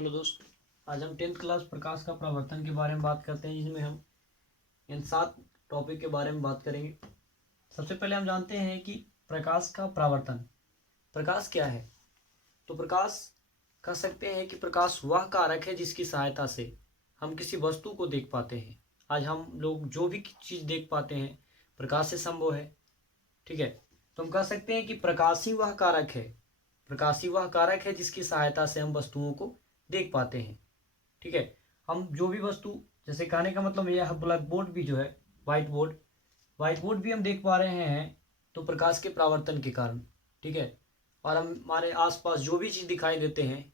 Hello दोस्त, आज हम 10th क्लास प्रकाश का प्रवर्तन के बारे में बात करते हैं, जिसमें हम इन 7 टॉपिक के बारे में बात करेंगे। सबसे पहले हम जानते हैं कि प्रकाश का प्रवर्तन। प्रकाश क्या है? तो प्रकाश कह सकते हैं कि प्रकाश वह कारक है जिसकी सहायता से हम किसी वस्तु को देख पाते हैं। आज हम लोग जो भी चीज़ देख पाते हैं प्रकाश से संभव है। ठीक है, तो हम कह सकते हैं कि प्रकाश ही वह कारक है, प्रकाश ही वह कारक है जिसकी सहायता से हम वस्तुओं को देख पाते हैं। ठीक है, हम जो भी वस्तु, जैसे कहने का मतलब यह ब्लैक बोर्ड भी जो है, व्हाइट बोर्ड भी हम देख पा रहे हैं तो प्रकाश के परावर्तन के कारण। ठीक है, और हम हमारे आसपास जो भी चीज़ दिखाई देते हैं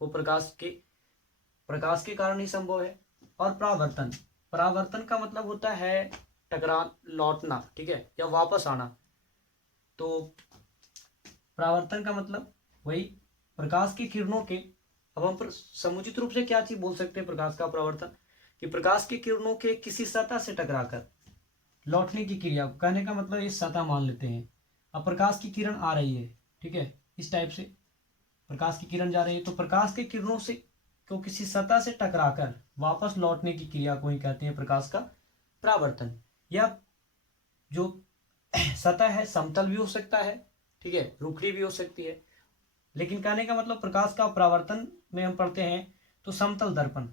वो प्रकाश के कारण ही संभव है। और परावर्तन, परावर्तन का मतलब होता है टकरा लौटना, ठीक है, या वापस आना। तो परावर्तन का मतलब वही प्रकाश की किरणों के, अब हम समुचित रूप से क्या चीज बोल सकते हैं प्रकाश का परावर्तन, कि प्रकाश की किरणों के किसी सतह से टकराकर लौटने की क्रिया को, कहने का मतलब इस सतह मान लेते हैं। अब प्रकाश की किरण आ रही है, ठीक है, इस टाइप से प्रकाश की किरण जा रही है, तो प्रकाश की किरणों से को किसी सतह से टकराकर वापस लौटने की क्रिया को ही कहते हैं प्रकाश का परावर्तन। या जो सतह है समतल भी हो सकता है, ठीक है, रुखड़ी भी हो सकती है, लेकिन कहने का मतलब प्रकाश का परावर्तन में हम पढ़ते हैं तो समतल दर्पण,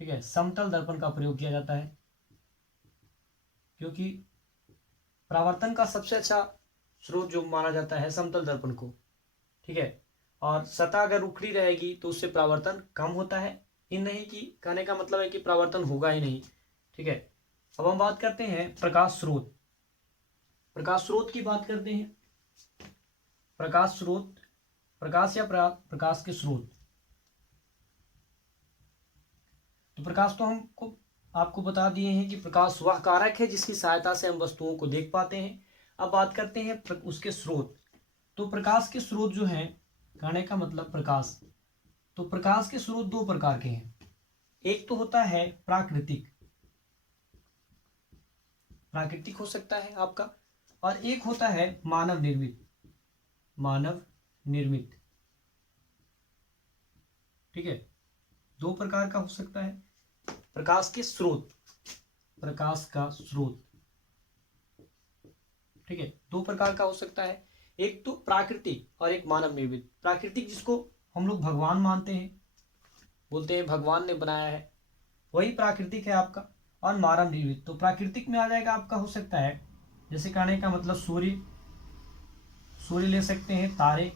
ठीक है, समतल दर्पण का प्रयोग किया जाता है, क्योंकि परावर्तन का सबसे अच्छा स्रोत जो माना जाता है समतल दर्पण को। ठीक है, और सतह अगर उखड़ी रहेगी तो उससे परावर्तन कम होता है, इन नहीं कि कहने का मतलब है कि परावर्तन होगा ही नहीं। ठीक है, अब हम बात करते हैं प्रकाश स्रोत। प्रकाश स्रोत की बात करते हैं। प्रकाश स्रोत, प्रकाश या प्रकाश के स्रोत। तो प्रकाश तो हमको आपको बता दिए हैं कि प्रकाश वह कारक है जिसकी सहायता से हम वस्तुओं को देख पाते हैं। अब बात करते हैं उसके स्रोत। तो प्रकाश के स्रोत जो हैं, कहने का मतलब प्रकाश, तो प्रकाश के स्रोत दो प्रकार के हैं। एक तो होता है प्राकृतिक, प्राकृतिक हो सकता है आपका, और एक होता है मानव निर्मित, मानव निर्मित। ठीक है, दो प्रकार का हो सकता है प्रकाश के स्रोत, प्रकाश का स्रोत। ठीक है, दो प्रकार का हो सकता है, एक तो प्राकृतिक और एक मानव निर्मित। प्राकृतिक जिसको हम लोग भगवान मानते हैं, बोलते हैं भगवान ने बनाया है, वही प्राकृतिक है आपका। और मानव निर्मित, तो प्राकृतिक में आ जाएगा आपका, हो सकता है जैसे कहने का मतलब सूर्य, सूर्य ले सकते हैं, तारे,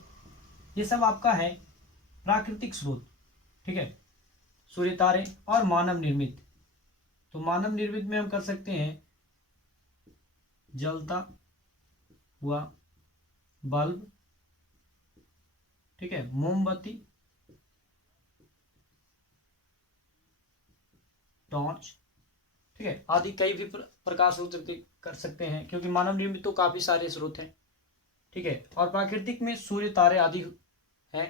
ये सब आपका है प्राकृतिक स्रोत। ठीक है, सूर्य, तारे। और मानव निर्मित, तो मानव निर्मित में हम कर सकते हैं जलता हुआ बल्ब, ठीक है, मोमबत्ती, टॉर्च, ठीक है, आदि कई भी प्रकाश हो सकते कर सकते हैं, क्योंकि मानव निर्मित तो काफी सारे स्रोत हैं। ठीक है, और प्राकृतिक में सूर्य, तारे आदि हैं।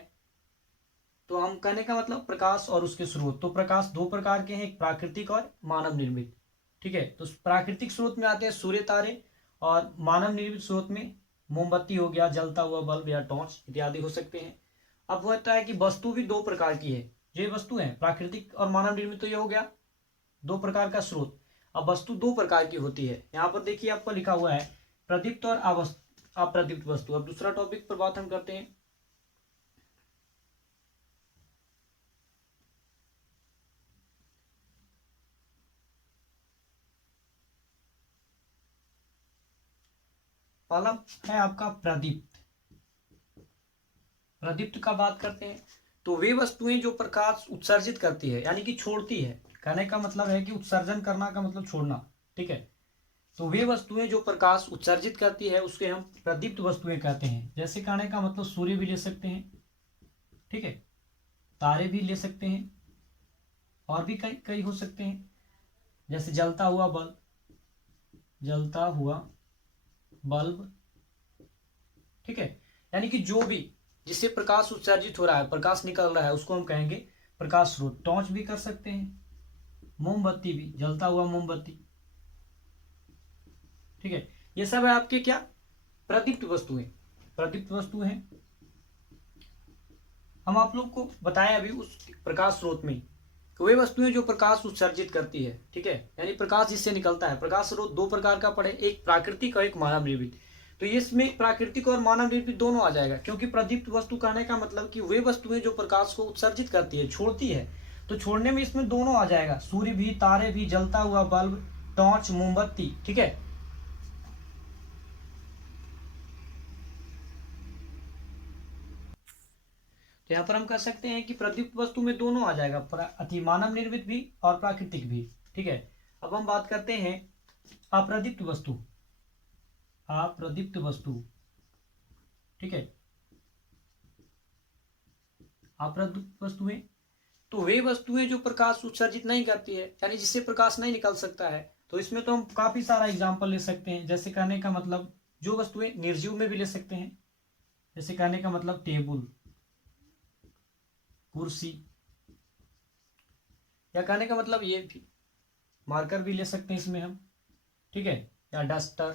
तो हम कहने का मतलब प्रकाश और उसके स्रोत, तो प्रकाश दो प्रकार के हैं, एक प्राकृतिक और मानव निर्मित। ठीक है, तो प्राकृतिक स्रोत में आते हैं सूर्य, तारे, और मानव निर्मित स्रोत में मोमबत्ती हो गया, जलता हुआ बल्ब या टॉर्च इत्यादि हो सकते हैं। अब होता है कि वस्तु भी दो प्रकार की है, जो ये वस्तु है प्राकृतिक और मानव निर्मित, तो ये हो गया दो प्रकार का स्रोत। अब वस्तु दो प्रकार की होती है, यहाँ पर देखिए आपको लिखा हुआ है प्रदीप्त और अप्रदीप्त वस्तु। अब दूसरा टॉपिक पर बात हम करते हैं। पहला है आपका प्रदीप्त। प्रदीप्त का बात करते हैं तो वे वस्तुएं जो प्रकाश उत्सर्जित करती है, यानी कि छोड़ती है, कहने का मतलब है कि उत्सर्जन करना का मतलब छोड़ना। ठीक है, तो वे वस्तुएं जो प्रकाश उत्सर्जित करती है उसके हम प्रदीप्त वस्तुएं कहते हैं। जैसे कहने का मतलब सूर्य भी ले सकते हैं, ठीक है, तारे भी ले सकते हैं, और भी कई कई हो सकते हैं, जैसे जलता हुआ बल्ब, जलता हुआ बल्ब। ठीक है, यानी कि जो भी जिससे प्रकाश उत्सर्जित हो रहा है, प्रकाश निकल रहा है, उसको हम कहेंगे प्रकाश स्रोत। टॉर्च भी कर सकते हैं, मोमबत्ती भी, जलता हुआ मोमबत्ती। ठीक है, ये सब है आपके क्या, प्रदीप्त वस्तुएं, प्रदीप्त वस्तु हैं। हम आप लोग को बताएं अभी उस प्रकाश स्रोत में कि वे वस्तुएं जो प्रकाश उत्सर्जित करती है, ठीक है, यानी प्रकाश जिससे निकलता है। प्रकाश स्रोत दो प्रकार का पड़े, एक प्राकृतिक और एक मानव निर्मित। तो इसमें प्राकृतिक और मानव निर्मित दोनों आ जाएगा, क्योंकि प्रदीप्त वस्तु कहने का मतलब कि वे वस्तुएं जो प्रकाश को उत्सर्जित करती है, छोड़ती है, तो छोड़ने में इसमें दोनों आ जाएगा, सूर्य भी, तारे भी, जलता हुआ बल्ब, टॉर्च, मोमबत्ती, ठीक है। तो यहाँ पर हम कह सकते हैं कि प्रदीप्त वस्तु में दोनों आ जाएगा, अति मानव निर्मित भी और प्राकृतिक भी, ठीक है। अब हम बात करते हैं अप्रदीप्त वस्तु, अप्रदीप्त वस्तु, ठीक है। अप्रदीप्त वस्तुएं तो वे वस्तुएं जो प्रकाश उत्सर्जित नहीं करती है, यानी जिससे प्रकाश नहीं निकल सकता है। तो इसमें तो हम काफी सारा एग्जाम्पल ले सकते हैं, जैसे कहने का मतलब जो वस्तुएं निर्जीव में भी ले सकते हैं, जैसे कहने का मतलब टेबल, कुर्सी, या कहने का मतलब ये भी मार्कर भी ले सकते हैं इसमें हम, ठीक है, या डस्टर,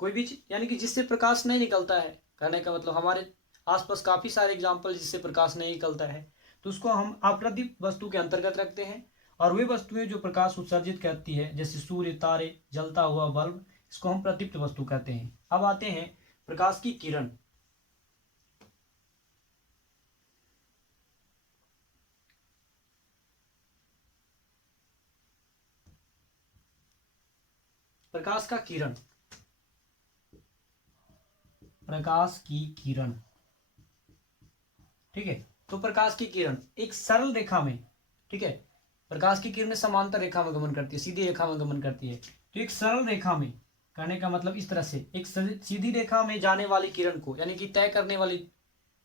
कोई भी चीज यानी कि जिससे प्रकाश नहीं निकलता है। कहने का मतलब हमारे आसपास काफी सारे एग्जाम्पल जिससे प्रकाश नहीं निकलता है, तो उसको हम अप्रदीप्त वस्तु के अंतर्गत रखते हैं। और वे वस्तुएं जो प्रकाश उत्सर्जित करती है, जैसे सूर्य, तारे, जलता हुआ बल्ब, इसको हम प्रदीप्त वस्तु कहते हैं। अब आते हैं प्रकाश की किरण। प्रकाश का किरण, प्रकाश की किरण, ठीक है। तो प्रकाश की किरण एक सरल रेखा में, ठीक है, प्रकाश की किरणें समांतर रेखा में गमन करती है, सीधी रेखा में गमन करती है। तो एक सरल रेखा में, कहने का मतलब इस तरह से एक सीधी रेखा में जाने वाली किरण को, यानी कि तय करने वाली,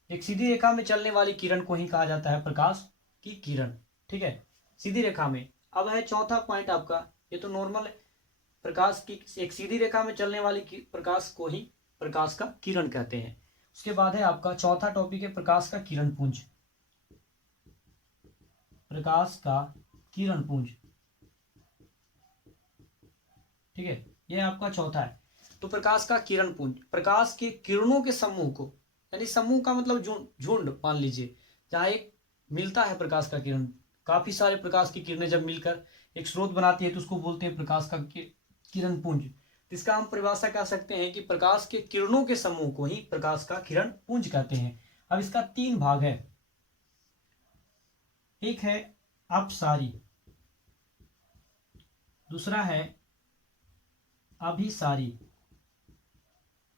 एक सीधी रेखा में चलने वाली किरण को ही कहा जाता है प्रकाश की किरण, ठीक है, सीधी रेखा में। अब है चौथा पॉइंट आपका, ये तो नॉर्मल है, प्रकाश की एक सीधी रेखा में चलने वाली प्रकाश को ही प्रकाश का किरण कहते हैं। उसके बाद है आपका चौथा टॉपिक है प्रकाश का किरण पुंज, प्रकाश का किरण पुंज, ठीक है, यह आपका चौथा है। तो प्रकाश का किरण पुंज, प्रकाश के किरणों के समूह को, यानी समूह का मतलब झुंड मान लीजिए, जहां एक मिलता है प्रकाश का किरण, काफी सारे प्रकाश की किरणें जब मिलकर एक स्रोत बनाती है तो उसको बोलते हैं प्रकाश का किरण पुंज। इसका हम परिभाषा कह सकते हैं कि प्रकाश के किरणों के समूह को ही प्रकाश का किरण पुंज कहते हैं। अब इसका तीन भाग है, एक है अपसारी, दूसरा है अभिसारी,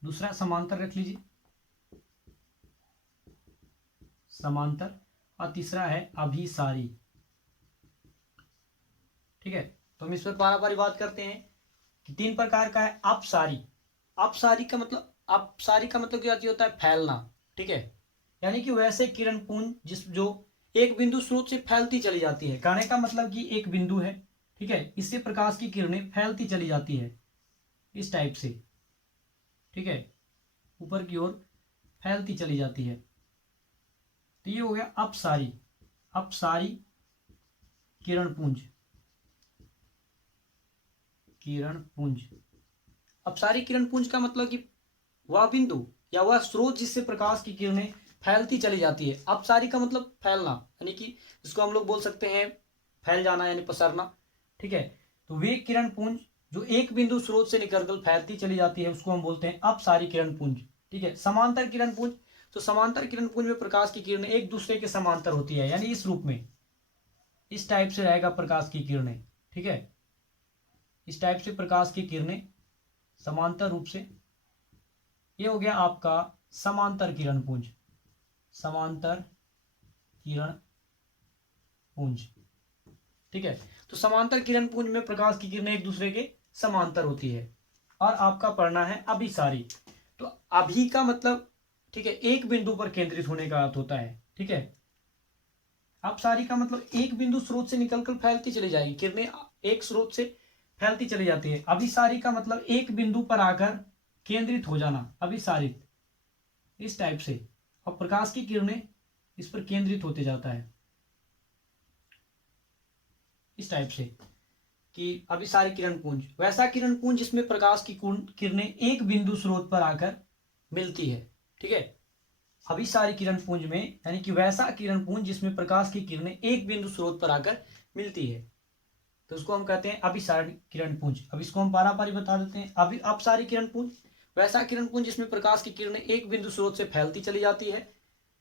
दूसरा समांतर रख लीजिए, समांतर, और तीसरा है अभिसारी, ठीक है। तो हम इस पर बारी बात करते हैं कि तीन प्रकार का है अपसारी। अपसारी का मतलब, अपसारी का मतलब क्या होता है, फैलना, ठीक है, यानी कि वैसे किरण पुंज जो एक बिंदु स्रोत से फैलती चली जाती है। कहने का मतलब कि एक बिंदु है, ठीक है, इससे प्रकाश की किरणें फैलती चली जाती है इस टाइप से, ठीक है, ऊपर की ओर फैलती चली जाती है। तो ये हो गया अपसारी, अपसारी किरण पुंज, किरण पुंज। अपसारी किरण पुंज का मतलब कि वह बिंदु या वह स्रोत जिससे प्रकाश की किरणें फैलती चली जाती है। अपसारी का मतलब फैलना, यानी कि जिसको हम लोग बोल सकते हैं फैल जाना, यानी पसरना, ठीक है। तो वे किरण पुंज जो एक बिंदु स्रोत से निकलकर फैलती चली जाती है उसको हम बोलते हैं अपसारी किरण पुंज, ठीक है। समांतर किरण पुंज, तो समांतर किरण पुंज में प्रकाश की किरणें एक दूसरे के समांतर होती है, यानी इस रूप में, इस टाइप से रहेगा प्रकाश की किरणें, ठीक है, इस टाइप से प्रकाश की किरणें समांतर रूप से। ये हो गया आपका समांतर किरण पुंज, समांतर किरण पुंज, ठीक है। तो समांतर किरण पुंज में प्रकाश की किरणें एक दूसरे के समांतर होती है। और आपका पढ़ना है अभिसारी। तो अभी का मतलब, ठीक है, एक बिंदु पर केंद्रित होने का अर्थ होता है, ठीक है। अपसारी का मतलब एक बिंदु स्रोत से निकलकर फैलती चली जाएगी, किरणें एक स्रोत से फैलती चली जाती है। अभिसारी का मतलब एक बिंदु पर आकर केंद्रित हो जाना, अभिसारित, इस टाइप से, और प्रकाश की किरणें इस पर केंद्रित होते जाता है इस टाइप से, कि अभिसारी किरण पुंज वैसा किरण पुंज जिसमें प्रकाश की किरणें एक बिंदु स्रोत पर आकर मिलती है, ठीक है। अभिसारी किरण पुंज में, यानी कि वैसा किरण पुंज जिसमें प्रकाश की किरणें एक बिंदु स्रोत पर आकर मिलती है, तो उसको हम कहते हैं अभिसारी किरण पुंज। अब इसको हम पारापारी बता देते हैं। अपसारी किरण पुंज वैसा किरण पुंज जिसमें प्रकाश की किरणें एक बिंदु स्रोत से फैलती चली जाती है,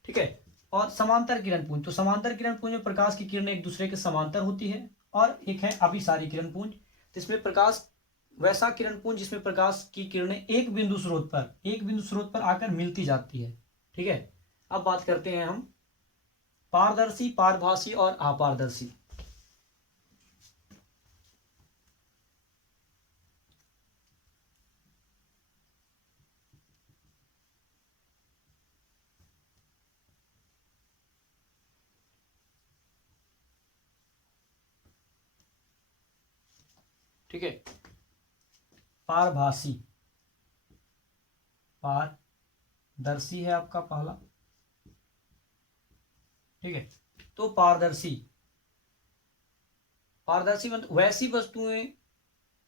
ठीक है। और समांतर किरण पुंज, तो समांतर किरण पुंज में प्रकाश की किरणें एक दूसरे के समांतर होती है। और एक है अभिसारी किरण पुंज, जिसमें प्रकाश वैसा किरण पुंज जिसमें प्रकाश की किरणें एक बिंदु स्रोत पर आकर मिलती जाती है, ठीक है। अब बात करते हैं हम पारदर्शी, पारभासी और अपारदर्शी। ठीक है, पारभासी, पारदर्शी है आपका पहला, ठीक है। तो पारदर्शी, पारदर्शी मतलब वैसी वस्तुएं,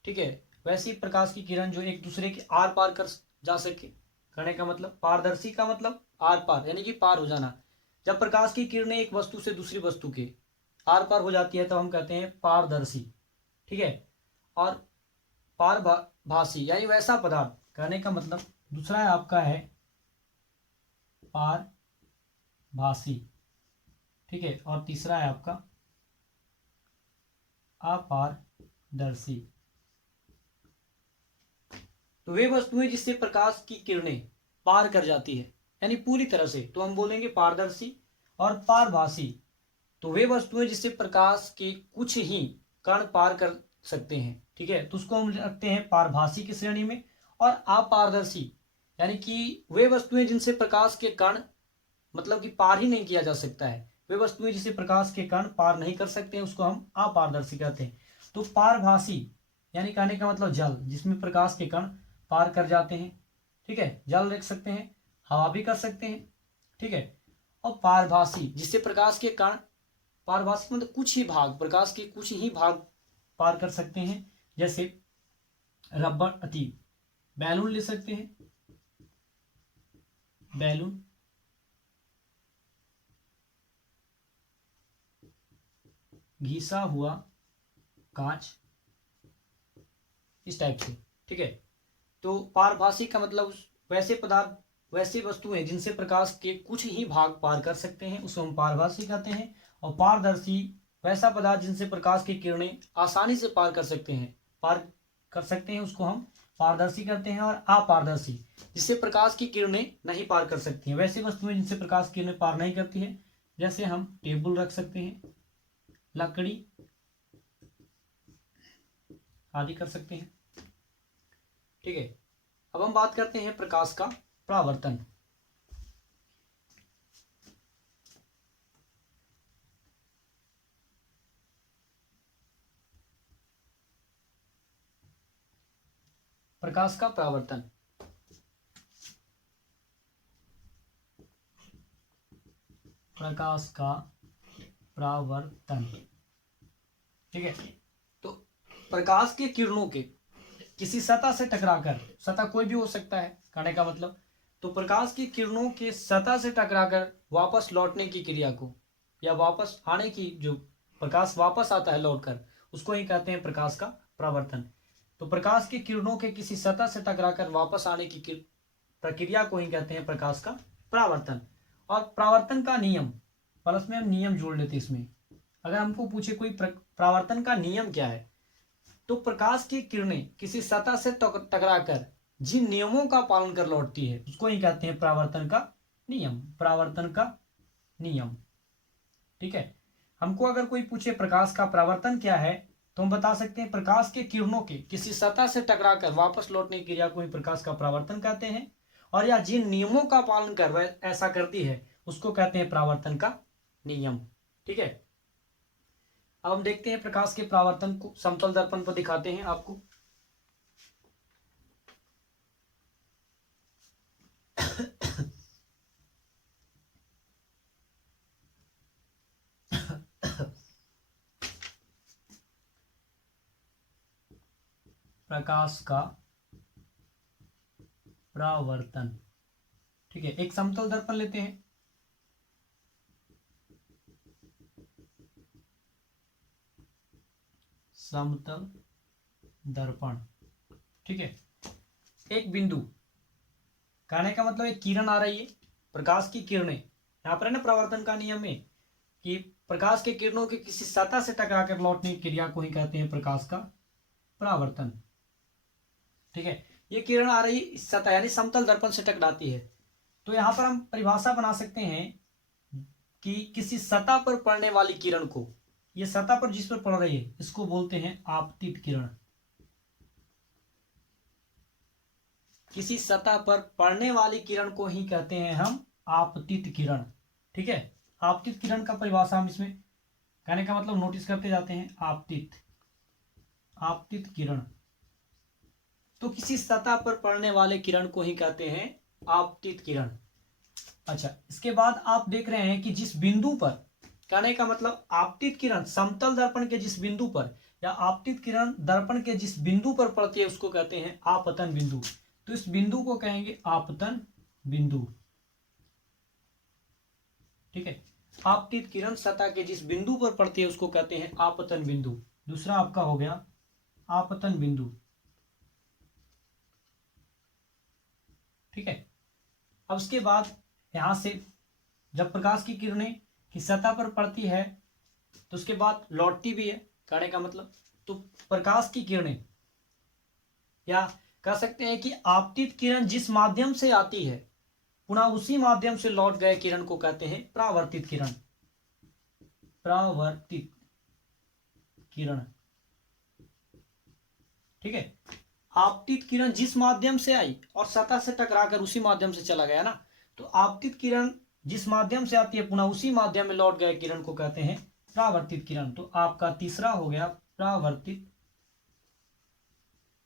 ठीक है, वैसी प्रकाश की किरण जो एक दूसरे के आर पार कर जा सके। करने का मतलब, पारदर्शी का मतलब आर पार, यानी कि पार हो जाना। जब प्रकाश की किरणें एक वस्तु से दूसरी वस्तु के आर पार हो जाती है तो हम कहते हैं पारदर्शी, ठीक है। और पारभासी यानी वैसा पदार्थ, कहने का मतलब दूसरा है आपका है पारभासी, ठीक है। और तीसरा है आपका अपारदर्शी। तो वे वस्तुएं जिससे प्रकाश की किरणें पार कर जाती है, यानी पूरी तरह से, तो हम बोलेंगे पारदर्शी। और पारभासी, तो वे वस्तुएं जिससे प्रकाश के कुछ ही कण पार कर सकते हैं, ठीक है, तो उसको हम रखते हैं पारभासी की श्रेणी में। और अपारदर्शी यानी कि वे वस्तुएं जिनसे प्रकाश के कण मतलब कि पार ही नहीं किया जा सकता है, वे वस्तुएं जिसे प्रकाश के कण पार नहीं कर सकते हैं, उसको हम अपारदर्शी कहते हैं। तो पारभासी यानी कहने का मतलब जल, जिसमें प्रकाश के कण पार कर जाते हैं, ठीक है, जल रख सकते हैं, हवा भी कर सकते हैं, ठीक है। और पारभासी जिससे प्रकाश के कण, पारभासी मतलब कुछ ही भाग, प्रकाश के कुछ ही भाग पार कर सकते हैं, जैसे रबड़ अति बैलून ले सकते हैं, बैलून, घिसा हुआ कांच, इस टाइप से, ठीक है। तो पारभासी का मतलब वैसे पदार्थ, वैसी वस्तुएं जिनसे प्रकाश के कुछ ही भाग पार कर सकते हैं, उसको हम पारभासी कहते हैं। और पारदर्शी वैसा पदार्थ जिनसे प्रकाश की किरणें आसानी से पार कर सकते हैं, उसको हम पारदर्शी कहते हैं। और अपारदर्शी जिससे प्रकाश की किरणें नहीं पार कर सकती हैं, वैसी वस्तुएं जिनसे प्रकाश की किरणें पार नहीं करती है, जैसे हम टेबल रख सकते हैं, लकड़ी आदि कर सकते हैं, ठीक है। अब हम बात करते हैं प्रकाश का परावर्तन। प्रकाश का परावर्तन, प्रकाश का परावर्तन, ठीक है। तो प्रकाश के किरणों के किसी सतह से टकराकर, सतह कोई भी हो सकता है, कहने का मतलब, तो प्रकाश की किरणों के सतह से टकराकर वापस लौटने की क्रिया को, या वापस आने की, जो प्रकाश वापस आता है लौटकर, उसको ही कहते हैं प्रकाश का परावर्तन। तो प्रकाश की किरणों के किसी सतह से टकराकर वापस आने की प्रक्रिया को ही कहते हैं प्रकाश का परावर्तन। और परावर्तन का नियम, प्लस में हम नियम जोड़ लेते हैं इसमें। अगर हमको पूछे कोई परावर्तन का नियम क्या है, तो प्रकाश की किरणें किसी सतह से टकराकर जिन नियमों का पालन कर लौटती है, उसको ही कहते हैं परावर्तन का नियम, परावर्तन का नियम, ठीक है। हमको अगर कोई पूछे प्रकाश का परावर्तन क्या है, तो हम बता सकते हैं प्रकाश के किरणों के किसी सतह से टकराकर वापस लौटने की क्रिया को ही प्रकाश का परावर्तन कहते हैं। और या जिन नियमों का पालन कर वह ऐसा करती है, उसको कहते हैं परावर्तन का नियम, ठीक है। अब हम देखते हैं प्रकाश के परावर्तन को, समतल दर्पण पर दिखाते हैं आपको। प्रकाश का परावर्तन, ठीक है, एक समतल दर्पण लेते हैं, समतल दर्पण। ठीक है, एक बिंदु, कहने का मतलब एक किरण आ रही है, प्रकाश की किरणें, यहाँ पर है ना परावर्तन का नियम है कि प्रकाश के किरणों के किसी सतह से टकराकर लौटने की क्रिया को ही कहते हैं प्रकाश का परावर्तन। ठीक है, ये किरण आ रही इस सतह यानी समतल दर्पण से टकराती है, तो यहाँ पर हम परिभाषा बना सकते हैं कि किसी सतह पर पड़ने वाली किरण को, ये सतह पर जिस पर पड़ रही है इसको बोलते हैं आपतित किरण। किसी सतह पर पड़ने वाली किरण को ही कहते हैं हम आपतित किरण। ठीक है, आपतित किरण का परिभाषा हम इसमें कहने का मतलब नोटिस करते जाते हैं, आपतित, आपतित किरण, तो किसी सतह पर पड़ने वाले किरण को ही कहते हैं आपतित किरण। अच्छा, इसके बाद आप देख रहे हैं कि जिस बिंदु पर, कहने का मतलब आपतित किरण समतल दर्पण के जिस बिंदु पर या आपतित किरण दर्पण के जिस बिंदु पर पड़ती है उसको कहते हैं आपतन बिंदु, तो इस बिंदु को कहेंगे आपतन बिंदु। ठीक है, आपतित किरण सतह के जिस बिंदु पर पड़ती है उसको कहते हैं आपतन बिंदु। दूसरा आपका हो गया आपतन बिंदु। ठीक है, अब उसके बाद यहां से जब प्रकाश की किरणें की सतह पर पड़ती है तो उसके बाद लौटती भी है, कहने का मतलब, तो प्रकाश की किरणें, या कह सकते हैं कि आपतित किरण जिस माध्यम से आती है पुनः उसी माध्यम से लौट गए किरण को कहते हैं परावर्तित किरण। परावर्तित किरण। ठीक है, आपतित किरण जिस माध्यम से आई और सतह से टकराकर उसी माध्यम से चला गया ना, तो आपतित किरण जिस माध्यम से आती है पुनः उसी माध्यम में लौट गए किरण को कहते हैं परावर्तित किरण। तो आपका तीसरा हो गया परावर्तित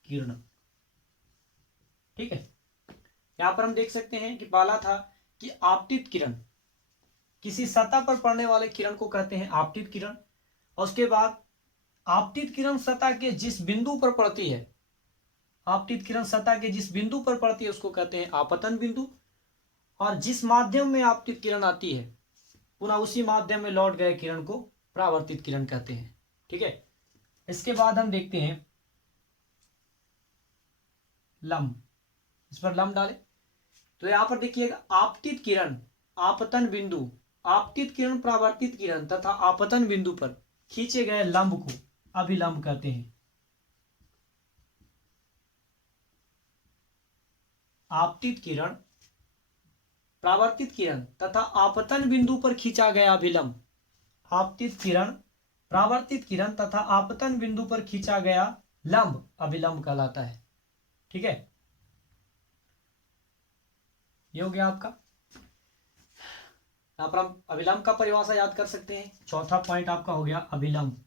किरण। ठीक है, यहां पर हम देख सकते हैं कि पहला था कि आपतित किरण, किसी सतह पर पड़ने वाले किरण को कहते हैं आपतित किरण, और उसके बाद आपतित किरण सतह के जिस बिंदु पर पड़ती है, आपतित किरण सतह के जिस बिंदु पर पड़ती है उसको कहते हैं आपतन बिंदु, और जिस माध्यम में आपतित किरण आती है पुनः उसी माध्यम में लौट गए किरण को परावर्तित किरण कहते हैं। ठीक है, इसके बाद हम देखते हैं लंब, इस पर लंब डालें तो यहां पर देखिएगा आपतित किरण, आपतन बिंदु, आपतित किरण, परावर्तित किरण तथा आपतन बिंदु पर खींचे गए लंब को अभिलंब कहते हैं। आपतित किरण, परावर्तित किरण तथा आपतन बिंदु पर खींचा गया अभिलंब, आपतित किरण, परावर्तित किरण तथा आपतन बिंदु पर खींचा गया लंब अभिलंब कहलाता है। ठीक है, ये हो गया आपका। यहां पर हम अभिलंब का परिभाषा याद कर सकते हैं। चौथा पॉइंट आपका हो गया अभिलंब।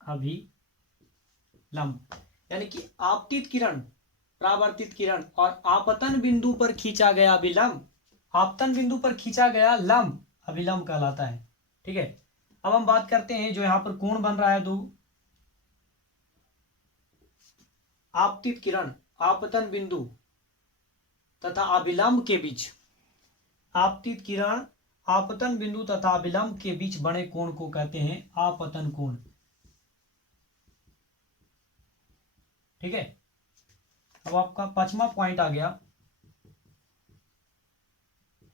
अभिलंब यानी कि आपतित किरण, परावर्तित किरण और आपतन बिंदु पर खींचा गया अभिलंब, आपतन बिंदु पर खींचा गया लंब अभिलंब कहलाता है। ठीक है, अब हम बात करते हैं जो यहां पर कोण बन रहा है दो, आपतित किरण, आपतन बिंदु तथा अभिलंब के बीच, आपतित किरण, आपतन बिंदु तथा अभिलंब के बीच बने कोण को कहते हैं आपतन कोण। ठीक है, अब आपका पांचवा पॉइंट आ गया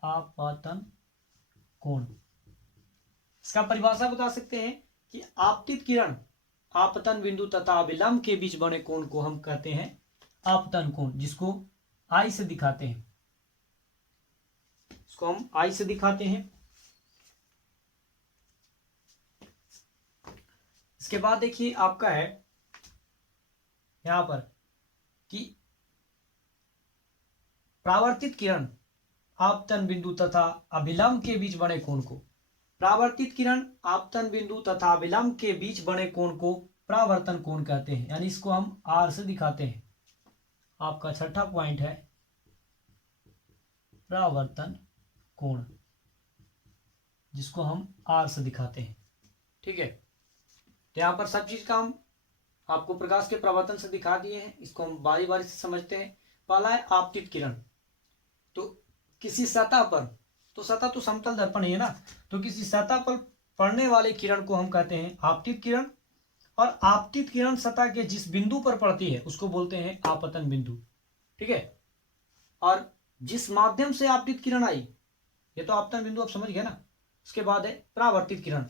आपतन कोण। इसका परिभाषा बता सकते हैं कि आपतित किरण, आपतन बिंदु तथा अभिलंब के बीच बने कोण को हम कहते हैं आपतन कोण, जिसको आई से दिखाते हैं, इसको हम आई से दिखाते हैं। इसके बाद देखिए आपका है यहां पर कि परावर्तित किरण, आपतन बिंदु तथा अभिलंब के बीच बने कोण को, परावर्तित किरण, आपतन बिंदु तथा अभिलंब के बीच बने कोण को परावर्तन कोण कहते हैं, यानी इसको हम आर से दिखाते हैं। आपका छठा पॉइंट है परावर्तन कोण, जिसको हम आर से दिखाते हैं। ठीक है, तो यहां पर सब चीज का हम आपको प्रकाश के परावर्तन से दिखा दिए हैं, इसको हम बारी बारी से समझते हैं। पहला है आपतित किरण। किसी सतह पर, तो सतह तो समतल दर्पण ही है ना, तो किसी सतह पर पड़ने वाले किरण को हम कहते हैं आपतित किरण। और आपतित किरण सतह के जिस बिंदु पर पड़ती है उसको बोलते हैं आपतन बिंदु। ठीक है, और जिस माध्यम से आपतित किरण आई, ये तो आपतन बिंदु आप समझ गए ना। उसके बाद है परावर्तित किरण,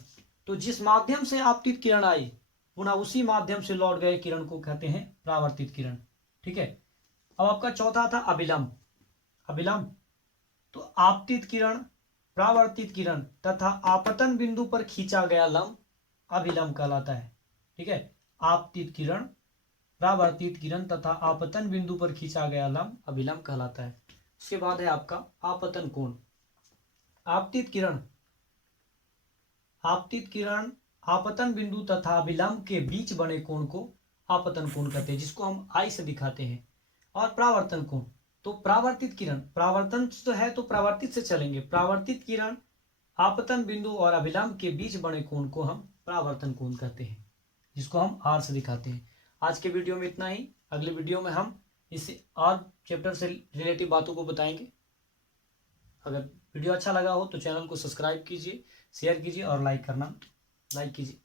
तो जिस माध्यम से आपतित किरण आई पुनः उसी माध्यम से लौट गए किरण को कहते हैं परावर्तित किरण। ठीक है, अब आपका चौथा था अभिलंब। अभिलंब, तो आपतित किरण, परावर्तित किरण तथा आपतन बिंदु पर खींचा गया लंब अभिलंब कहलाता है। ठीक है, आपतित किरण, परावर्तित किरण तथा आपतन बिंदु पर खींचा गया लंब अभिलंब कहलाता है। उसके बाद है आपका आपतन कोण। आपतित किरण, आपतित किरण, आपतन बिंदु तथा अभिलंब के बीच बने कोण को आपतन कोण कहते हैं, जिसको हम आई से दिखाते हैं। और परावर्तन कोण, तो परावर्तित किरण, परावर्तन तो है तो परावर्तित से चलेंगे, परावर्तित किरण, आपतन बिंदु और अभिलंब के बीच बने कोण को हम परावर्तन कोण कहते हैं, जिसको हम आर से दिखाते हैं। आज के वीडियो में इतना ही, अगले वीडियो में हम इस और चैप्टर से रिलेटिव बातों को बताएंगे। अगर वीडियो अच्छा लगा हो तो चैनल को सब्सक्राइब कीजिए, शेयर कीजिए और लाइक कीजिए।